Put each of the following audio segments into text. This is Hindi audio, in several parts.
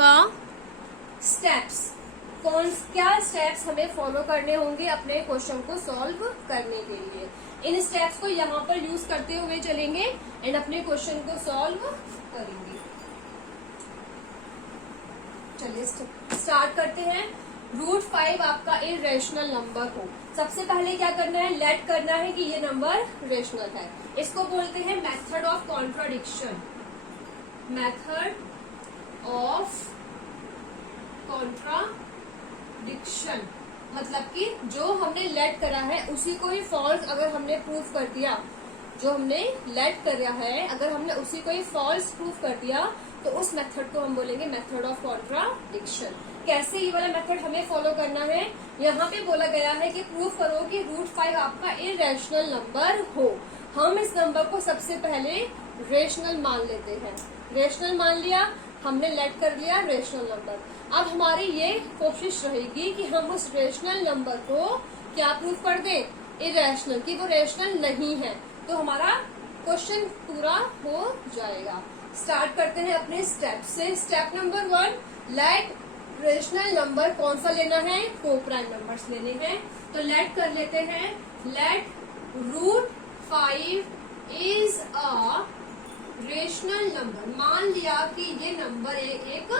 आपका स्टेप्स, क्या स्टेप्स हमें फॉलो करने होंगे अपने क्वेश्चन को सॉल्व करने के लिए। इन स्टेप्स को यहाँ पर यूज करते हुए चलेंगे एंड अपने क्वेश्चन को सॉल्व करेंगे। चलिए स्टार्ट करते हैं। √5 आपका इरेशनल नंबर हो, सबसे पहले क्या करना है, लेट करना है कि ये नंबर रेशनल है। इसको बोलते हैं method of contradiction. Method of contradiction मतलब कि जो हमने लेट करा है उसी को ही फॉल्स अगर हमने प्रूफ कर दिया, जो हमने लेट करा है अगर हमने उसी को ही फॉल्स प्रूफ कर दिया तो उस मेथड को हम बोलेंगे मेथड ऑफ कॉन्ट्राडिक्शन। कैसे ये वाला मेथड हमें फॉलो करना है, यहाँ पे बोला गया है कि प्रूफ करो कि √5 आपका इरेशनल नंबर हो। हम इस नंबर को सबसे पहले रेशनल मान लेते हैं। रेशनल मान लिया हमने, लेट कर लिया रेशनल नंबर। अब हमारी ये कोशिश रहेगी कि हम उस रेशनल नंबर को क्या प्रूफ कर दें, इरेशनल, कि वो रेशनल नहीं है। तो हमारा क्वेश्चन पूरा हो जाएगा। स्टार्ट करते हैं अपने स्टेप से। Step number 1, let rational number कौन सा लेना है, को-प्राइम नंबर्स लेने हैं। तो लेट कर लेते हैं, let √5 is a rational number. मान लिया कि ये नंबर एक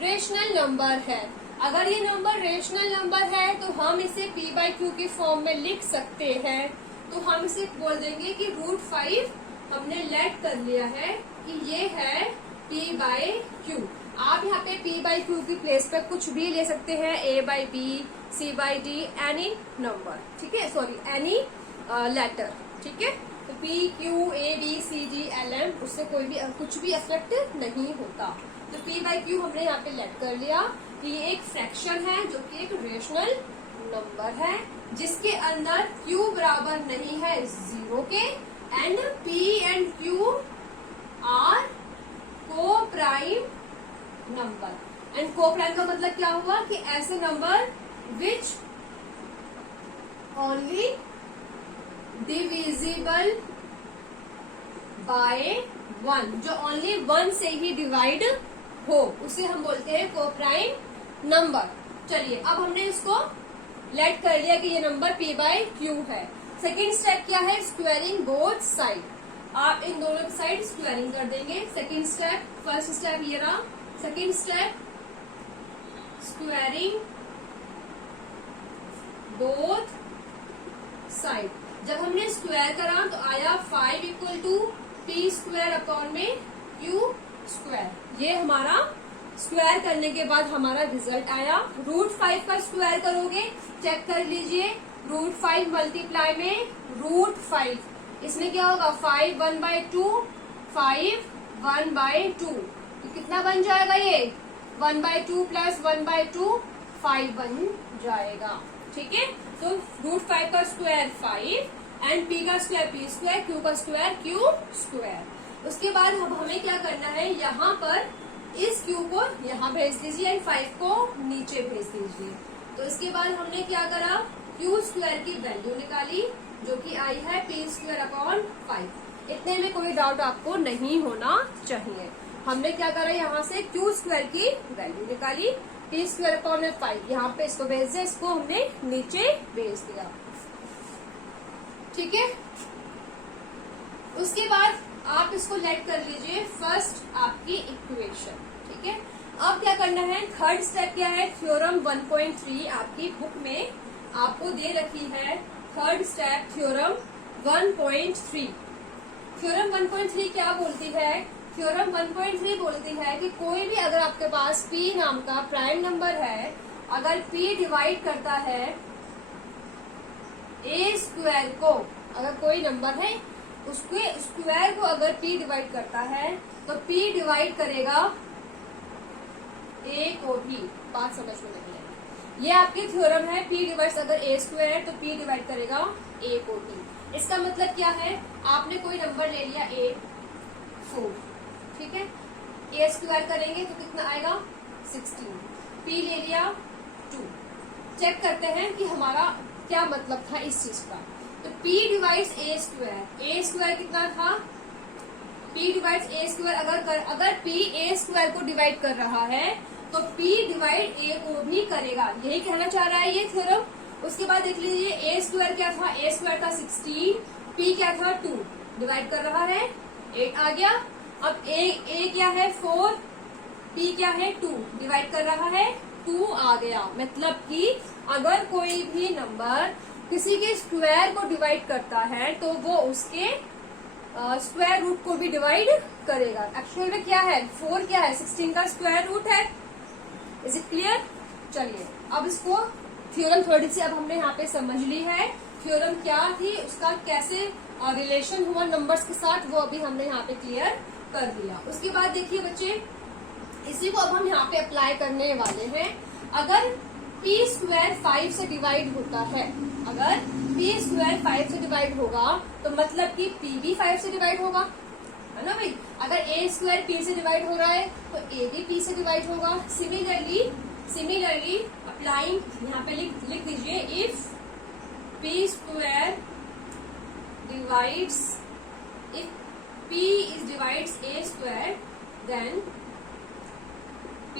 रेशनल नंबर है। अगर ये नंबर रेशनल नंबर है तो हम इसे p/q की फॉर्म में लिख सकते हैं। तो हम इसे बोल देंगे कि √5 हमने लेट कर लिया है कि ये है p/q। आप यहाँ पे p/q की प्लेस पे कुछ भी ले सकते हैं, a/b, c/d, एनी नंबर, ठीक है, सॉरी एनी लेटर, ठीक है। तो p, q, a, b, c, d, l, m उससे कोई भी कुछ भी इफेक्ट नहीं होता। तो p/q हमने यहाँ पे लेट कर लिया कि ये एक फ्रैक्शन है जो कि एक रेशनल नंबर है जिसके अंदर q बराबर नहीं है 0 के and p and q are co-prime number. And co-prime का मतलब क्या हुआ कि ऐसे number which only divisible by 1, जो ओनली 1 से ही डिवाइड हो उसे हम बोलते हैं को-प्राइम नंबर। चलिए अब हमने इसको लेट कर लिया कि ये नंबर p/q है। सेकेंड स्टेप क्या है, स्क्वेयरिंग बोथ साइड। आप इन दोनों की साइड स्क्वेयरिंग कर देंगे। सेकेंड स्टेप, फर्स्ट स्टेप ये रहा। Second step squaring both side. जब हमने स्क्वायर करा तो आया 5 = p² q²। ये हमारा स्क्वायर करने के बाद हमारा रिजल्ट आया। √5 का स्क्वायर करोगे, चेक कर लीजिए, √5 मल्टीप्लाई में √5, इसमें क्या होगा 5 1/2, 5 1/2, तो कितना बन जाएगा ये 1/2 + 1/2 5 बन जाएगा, ठीक है। तो √5 का स्क्वायर 5 एंड p का स्क्वायर p², q का स्क्वायर q²। उसके बाद अब हमें क्या करना है, यहाँ पर इस q को यहाँ भेज दीजिए एंड 5 को नीचे भेज दीजिए। तो इसके बाद हमने क्या करा, q² की वैल्यू निकाली जो कि आई है p²/5। इतने में कोई डाउट आपको नहीं होना चाहिए। हमने क्या करा, यहाँ से q² की वैल्यू निकाली, p²/5 यहाँ पे इसको भेज दिया, इसको हमने नीचे भेज दिया, ठीक है। उसके बाद आप इसको लेट कर लीजिए फर्स्ट आपकी इक्वेशन, ठीक है। अब क्या करना है, थर्ड स्टेप क्या है, थ्योरम 1.3 आपकी बुक में आपको दे रखी है। Third step theorem 1.3। थ्योरम 1.3 क्या बोलती है, थ्योरम 1.3 बोलती है कि कोई भी अगर आपके पास p नाम का प्राइम नंबर है, अगर p डिवाइड करता है a² को, अगर कोई नंबर है उसके स्क्वायर को अगर p डिवाइड करता है तो p डिवाइड करेगा a को भी। बात समझ में नहीं है, ये आपकी थ्योरम है। p डिवाइड्स अगर a² तो p डिवाइड करेगा a को भी। इसका मतलब क्या है, आपने कोई नंबर ले लिया a4, ठीक है, a² करेंगे तो कितना आएगा 16, p ले लिया 2। चेक करते हैं कि हमारा क्या मतलब था इस चीज का। तो p डिवाइड्स a², a² कितना था P डिवाइड्स ए स्क्वायर अगर P ए स्क्वायर को डिवाइड कर रहा है तो P डिवाइड ए को भी करेगा, यही कहना चाह रहा है ये थ्योरम। उसके बाद देख लीजिए ए स्क्वायर क्या था, ए स्क्वायर था 16, P क्या था 2, डिवाइड कर रहा है 8 आ गया। अब ए क्या है 4, P क्या है 2, डिवाइड कर रहा है 2 आ गया। मतलब कि अगर कोई भी नंबर किसी के स्क्वायर को डिवाइड करता है तो वो उसके स्क्वायर रूट को भी डिवाइड करेगा। एक्चुअल में क्या है 4 क्या है 16 का स्क्वायर रूट है। Is it clear? चलिए अब इसको थ्योरम थोड़ी सी अब हमने यहाँ पे समझ ली है। थ्योरम क्या थी, उसका कैसे रिलेशन हुआ नंबर्स के साथ, वो अभी हमने यहाँ पे क्लियर कर दिया। उसके बाद देखिए बच्चे, इसी को अब हम यहाँ पे अप्लाई करने वाले हैं। अगर p स्क्वायर 5 से डिवाइड होता है, अगर p स्क्वायर 5 से डिवाइड होगा तो मतलब कि p भी 5 से डिवाइड होगा, है ना भाई। अगर a स्क्वायर p से डिवाइड हो रहा है तो a भी p से डिवाइड होगा। सिमिलरली अप्लाइंग, यहाँ पे लिख दीजिए, if p square divides, if p is divides a square then p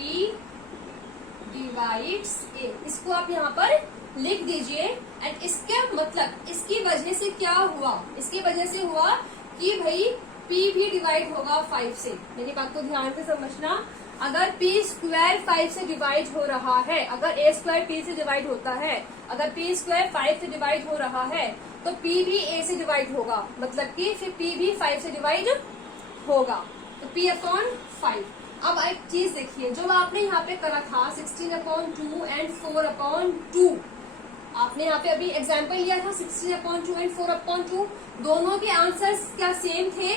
divides a। इसको आप यहाँ पर लिख दीजिए। एंड इसके मतलब इसकी वजह से क्या हुआ, इसकी वजह से हुआ कि भाई p भी डिवाइड होगा 5 से। मेरी बात को ध्यान से समझना, अगर p स्क्वायर 5 से डिवाइड हो रहा है, अगर a स्क्वायर p से डिवाइड होता है, अगर p स्क्वायर 5 से डिवाइड हो रहा है तो p भी a से डिवाइड होगा, मतलब कि फिर p भी 5 से डिवाइड होगा, तो p अपॉन 5। अब एक चीज देखिए, जो आपने यहाँ पे करा था 16/2 एंड 4/2, आपने यहाँ पे अभी एग्जाम्पल लिया था 16/2 एंड 4/2, दोनों के आंसर्स क्या सेम थे?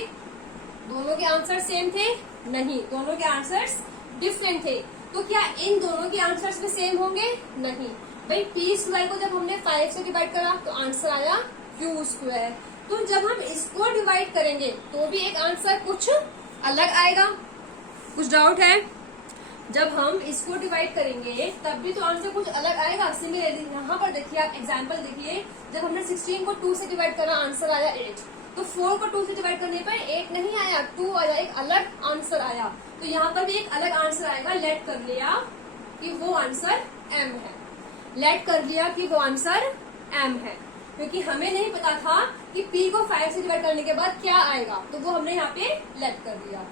दोनों के आंसर सेम थे? नहीं, दोनों के आंसर्स डिफरेंट थे। तो क्या इन दोनों के आंसर्स भी सेम होंगे? नहीं भाई। p स्क्वायर को जब हमने 5 से डिवाइड करा तो आंसर आया q स्क्वायर। तो जब हम इसको डिवाइड करेंगे तो भी एक आंसर कुछ अलग आएगा। कुछ डाउट है? जब हम इसको डिवाइड करेंगे तब भी तो आंसर कुछ अलग आएगा। सिमिलरली यहाँ पर देखिए, आप एग्जांपल देखिए, जब हमने 16 को 2 से डिवाइड करा आंसर आया 8, तो 4 को 2 से डिवाइड करने पर 8 नहीं आया, 2 आया, एक अलग आंसर आया। तो यहाँ पर भी एक अलग आंसर आएगा। लेट कर लिया कि वो आंसर m है, लेट कर लिया कि वो आंसर m है, क्योंकि हमें नहीं पता था कि p को 5 से डिवाइड करने के बाद क्या आएगा, तो वो हमने यहाँ पे लेट कर दिया।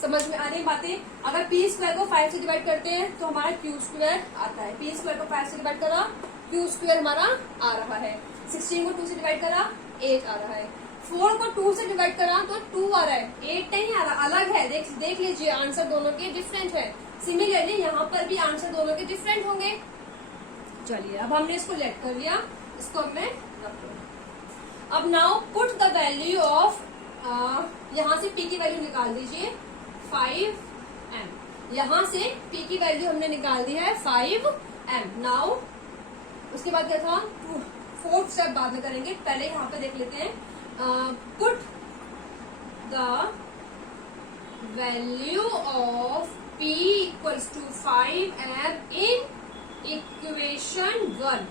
समझ में आ रही बातें? अगर p स्क्वायर को 5 से डिवाइड करते हैं तो हमारा q स्क्वायर आता है। p स्क्वायर को 5 से डिवाइड करा, q स्क्वायर हमारा आ रहा है। 16 को 2 से डिवाइड करा, 8 आ रहा है। 4 को 2 से डिवाइड करा तो 2 आ रहा है, 8 नहीं आ रहा, अलग है। देख लीजिए, आंसर दोनों के डिफरेंट है। सिमिलरली यहाँ पर भी आंसर दोनों के डिफरेंट होंगे। चलिए अब हमने इसको लेट कर लिया, इसको अब मैं रख दूँ। अब now put the value of, यहाँ से p की वैल्यू निकाल दीजिए 5m। यहाँ से p की वैल्यू हमने निकाल दी है 5m। नाउ उसके बाद क्या था, 4th स्टेप बाद में करेंगे, पहले यहाँ पे देख लेते हैं। Put the value of p equals to 5m in equation 1।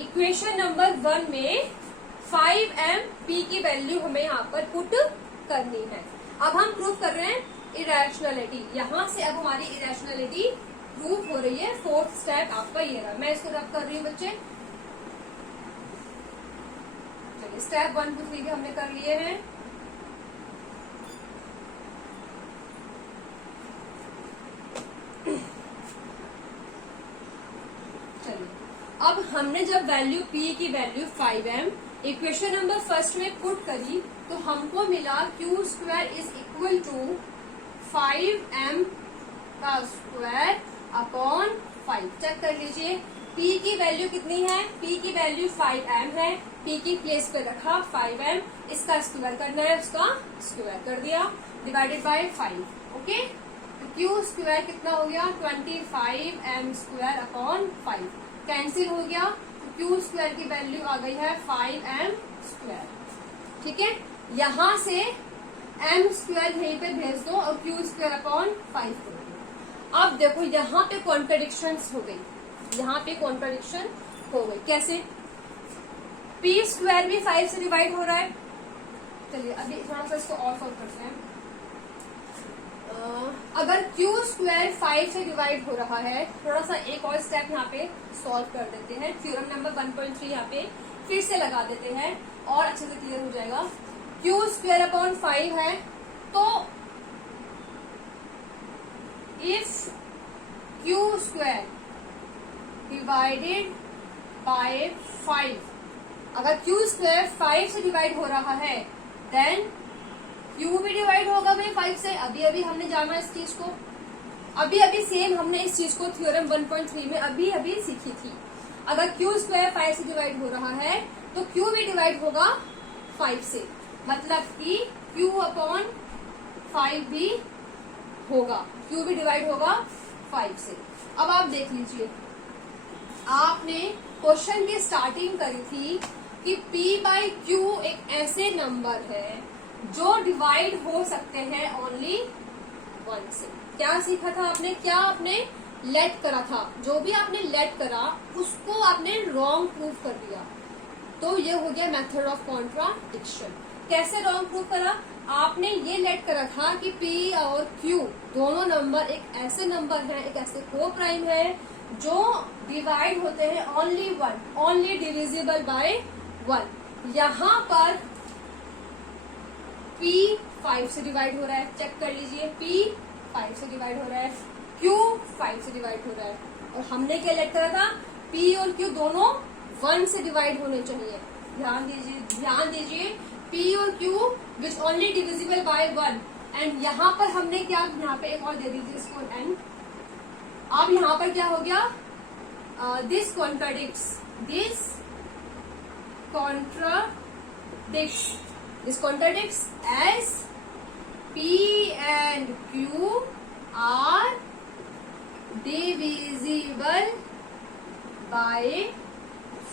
Equation number 1 में 5m p की वैल्यू हमें यहाँ पर पुट करनी है। अब हम प्रूव कर रहे हैं इरेशनलिटी। यहाँ से अब हमारी इरेशनलिटी प्रूव हो रही है। 4th स्टेप आपका ये रहा। मैं इसको रब कर रही हूँ बच्चे। चलिए स्टेप 1, 2, 3 भी हमने कर लिए हैं। चलिए अब हमने जब वैल्यू p की value 5m equation number first में पुट करी तो हमको मिला q square is equal to 5m का स्क्वायर अपॉन 5। चेक कर लीजिए, p की वैल्यू कितनी है? p की वैल्यू 5m है, p की प्लेस पे रखा 5m, इसका स्क्वायर करना है, उसका स्क्वायर कर दिया, डिवाइडेड बाय 5। ओके, तो q स्क्वायर कितना हो गया? 25m square upon 5। कैंसिल हो गया, तो q स्क्वायर की वैल्यू आ गई है 5m स्क्वायर। ठीक है, यहाँ से m स्क्वायर यहीं पे भेज दो और q स्क्वायर अपॉन 5 कर दो। अब देखो यहाँ पे कॉन्ट्रडिक्शंस हो गई, यहाँ पे कॉन्ट्रडिक्शन हो गई। कैसे? p स्क्वायर भी 5 से डिवाइड हो रहा है। चलिए अभी थोड़ा सा इसको और सॉल्व करते हैं। अगर क्यू स्क्वायर 5 से डिवाइड हो रहा है, थोड़ा सा एक और स्टेप यहाँ पे सॉल्व कर देते हैं। थ्योरम नंबर 1.3 यहाँ पे फिर से लगा देते हैं और अच्छे से क्लियर हो जाएगा। क्यू स्क्वायर अपॉन 5 है, तो if Q square divided by 5, अगर क्यू स्क्वायर 5 से डिवाइड हो रहा है देन क्यू भी डिवाइड होगा भाई 5 से। अभी अभी हमने जाना इस चीज को, अभी अभी सेम हमने इस चीज को थ्योरम 1.3 में अभी अभी सीखी थी। अगर क्यू स्क्वायर 5 से डिवाइड हो रहा है तो क्यू भी डिवाइड होगा 5 से, मतलब कि क्यू अपॉन 5 भी होगा, क्यू भी डिवाइड होगा 5 से। अब आप देख लीजिए, आपने क्वेश्चन की स्टार्टिंग करी थी कि P बाई क्यू एक ऐसे नंबर है जो डिवाइड हो सकते हैं ओनली 1 से। क्या सीखा था आपने, क्या आपने लेट करा था, जो भी आपने लेट करा उसको आपने रॉन्ग प्रूव कर दिया, तो ये हो गया मेथड ऑफ कॉन्ट्राडिक्शन। कैसे रॉन्ग प्रूव करा, आपने ये लेट करा था कि P और Q दोनों नंबर एक ऐसे नंबर हैं, एक ऐसे को प्राइम है जो डिवाइड होते हैं ओनली 1, ओनली डिविजिबल बाय 1। यहाँ पर P 5 से डिवाइड हो रहा है, चेक कर लीजिए, P 5 से डिवाइड हो रहा है, Q 5 से डिवाइड हो रहा है, और हमने क्या लेट करा था, P और Q दोनों 1 से डिवाइड होने चाहिए। ध्यान दीजिए, ध्यान दीजिए, P और Q which only divisible by 1, and यहाँ पर हमने क्या, यहाँ पे एक और दे दीजिए इसको n। अब यहाँ पर क्या हो गया, this contradicts, this contradicts as P and Q are divisible by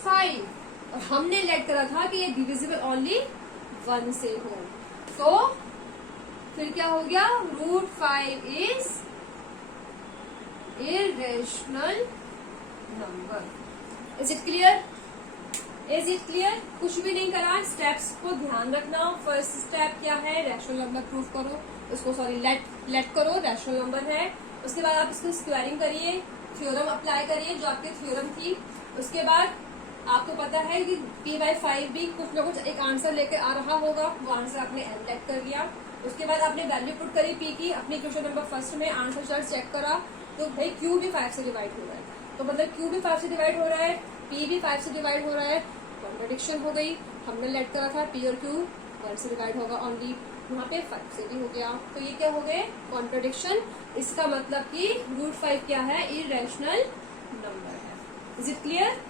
5, और हमने लेट करा था कि ये डिविजिबल ओनली 1 से हो, तो फिर क्या हो गया, √5 is irrational number। Is it clear, is it clear? कुछ भी नहीं करा, स्टेप्स को ध्यान रखना। फर्स्ट स्टेप क्या है, रैशनल नंबर प्रूव करो, उसको सॉरी लेट करो, रैशनल नंबर है। उसके बाद आप इसको स्क्वायरिंग करिए, थ्योरम अप्लाई करिए जो आपकी थ्योरम थी। उसके बाद आपको पता है कि P/5 भी कुछ ना कुछ एक आंसर लेकर आ रहा होगा, वो आंसर आपने लेट कर लिया। उसके बाद आपने वैल्यू पुट करी P की, अपने क्वेश्चन नंबर फर्स्ट में आंसर चार्ट चेक करा, तो भाई Q भी 5 से डिवाइड हो रहा है, तो मतलब Q भी 5 से डिवाइड हो रहा है, P भी 5 से डिवाइड हो रहा है, कॉन्ट्रडिक्शन हो गई। हमने लेट करा था P और Q 1 से डिवाइड होगा ओनली, वहाँ पे 5 से भी हो गया, तो ये क्या हो गए, कॉन्ट्रडिक्शन। इसका मतलब कि √5 क्या है, इररेशनल नंबर है। Is it clear?